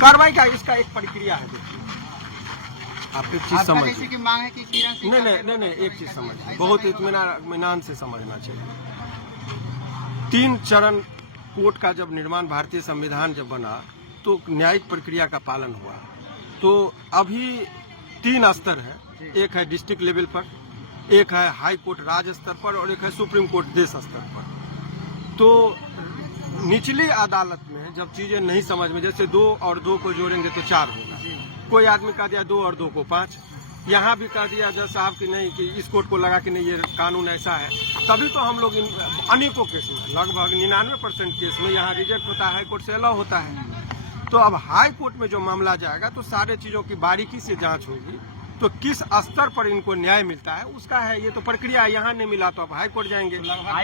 कार्रवाई का इसका एक प्रक्रिया है। देखिए आप एक चीज समझ की मांग है कि नहीं, एक चीज समझ, बहुत इत्मीनान से समझना चाहिए। 3 चरण कोर्ट का जब निर्माण, भारतीय संविधान जब बना तो न्यायिक प्रक्रिया का पालन हुआ। तो अभी 3 स्तर है, एक है डिस्ट्रिक्ट लेवल पर, एक है हाई कोर्ट राज्य स्तर पर और एक है सुप्रीम कोर्ट देश स्तर पर। तो निचली अदालत में जब चीजें नहीं समझ में, जैसे 2 और 2 को जोड़ेंगे तो 4 होगा, कोई आदमी कह दिया 2 और 2 को 5, यहाँ भी कह दिया जज साहब की नहीं कि इस कोर्ट को लगा कि नहीं ये कानून ऐसा है। तभी तो हम लोग अनेकों केस में, लगभग 99% केस में यहाँ रिजेक्ट होता है, हाई कोर्ट से अलाउ होता है। तो अब हाई कोर्ट में जो मामला जाएगा तो सारे चीजों की बारीकी से जांच होगी, तो किस स्तर पर इनको न्याय मिलता है उसका है ये तो प्रक्रिया। यहाँ नहीं मिला तो अब हाई कोर्ट जाएंगे।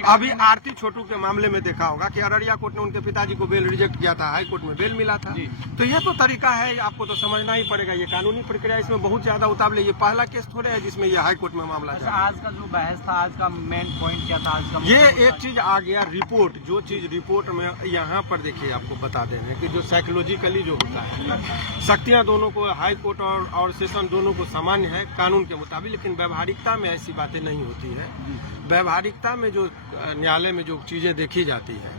अभी आरती छोटू के मामले में देखा होगा कि अररिया कोर्ट ने उनके पिताजी को बेल रिजेक्ट किया था, हाई कोर्ट में बेल मिला था। तो ये तो तरीका है, आपको तो समझना ही पड़ेगा, ये कानूनी प्रक्रिया, इसमें बहुत ज्यादा उतावले। ये पहला केस थोड़े है जिसमें ये हाई कोर्ट में मामला है। आज का जो बहस था, आज का मेन पॉइंट क्या था? आज का ये एक चीज आ गया, रिपोर्ट, जो चीज रिपोर्ट में यहाँ पर देखिए आपको बता दे रहे हैं कि जो साइकोलॉजिकली जो होता है, शक्तियां दोनों को, हाई कोर्ट और सेशन दोनों को सामान्य है कानून के मुताबिक, लेकिन व्यवहारिकता में ऐसी बातें नहीं होती है। व्यवहारिकता में जो न्यायालय में जो चीजें देखी जाती है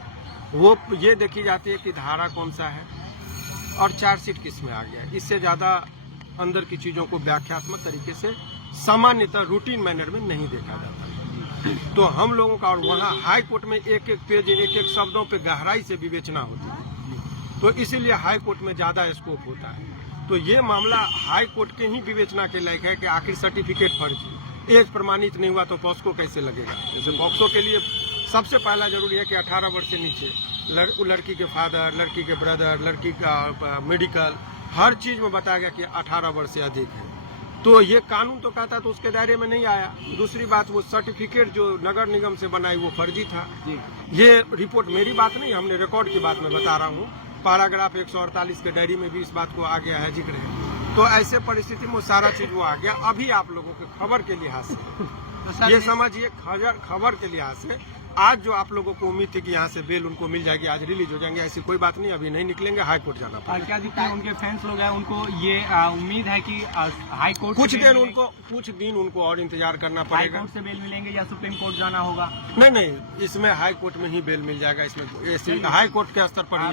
वो ये देखी जाती है कि धारा कौन सा है और चार्जशीट किस में आ गया। इससे ज्यादा अंदर की चीजों को व्याख्यात्मक तरीके से सामान्यतः रूटीन मैनर में नहीं देखा जाता। तो हम लोगों का, और वहाँ हाई कोर्ट में एक एक पेज, एक एक शब्दों पे गहराई से विवेचना होती है, तो इसीलिए हाई कोर्ट में ज्यादा स्कोप होता है। तो ये मामला हाई कोर्ट के ही विवेचना के लायक है कि आखिर सर्टिफिकेट फर्जी, एज प्रमाणित नहीं हुआ तो पॉक्सो कैसे लगेगा। जैसे पॉक्सो के लिए सबसे पहला जरूरी है कि 18 वर्ष से नीचे, लड़की के फादर, लड़की के ब्रदर, लड़की का मेडिकल, हर चीज में बताया गया कि 18 वर्ष से अधिक है। तो ये कानून तो कहता तो उसके दायरे में नहीं आया। दूसरी बात, वो सर्टिफिकेट जो नगर निगम से बनाई वो फर्जी था। ये रिपोर्ट मेरी बात नहीं, हमने रिकॉर्ड की बात में बता रहा हूँ, पैराग्राफ 148 के डायरी में भी इस बात को आ गया है, जिक्र है। तो ऐसे परिस्थिति में सारा चीज वो आ गया। अभी आप लोगों के खबर के लिहाज से तो ये समझिए, खबर के लिहाज से आज जो आप लोगों को उम्मीद थी कि यहाँ से बेल उनको मिल जाएगी, आज रिलीज हो जाएंगे, ऐसी कोई बात नहीं, अभी नहीं निकलेंगे, हाई कोर्ट जाना पड़ेगा। क्या जितने उनके फैंस लोग हैं उनको ये उम्मीद है कि हाई कोर्ट कुछ दिन उनको और इंतजार करना पड़ेगा। हाई कोर्ट से बेल मिलेंगे या सुप्रीम कोर्ट जाना होगा? नहीं, इसमें हाई कोर्ट में ही बेल मिल जाएगा। इसमें हाई कोर्ट के स्तर पर ही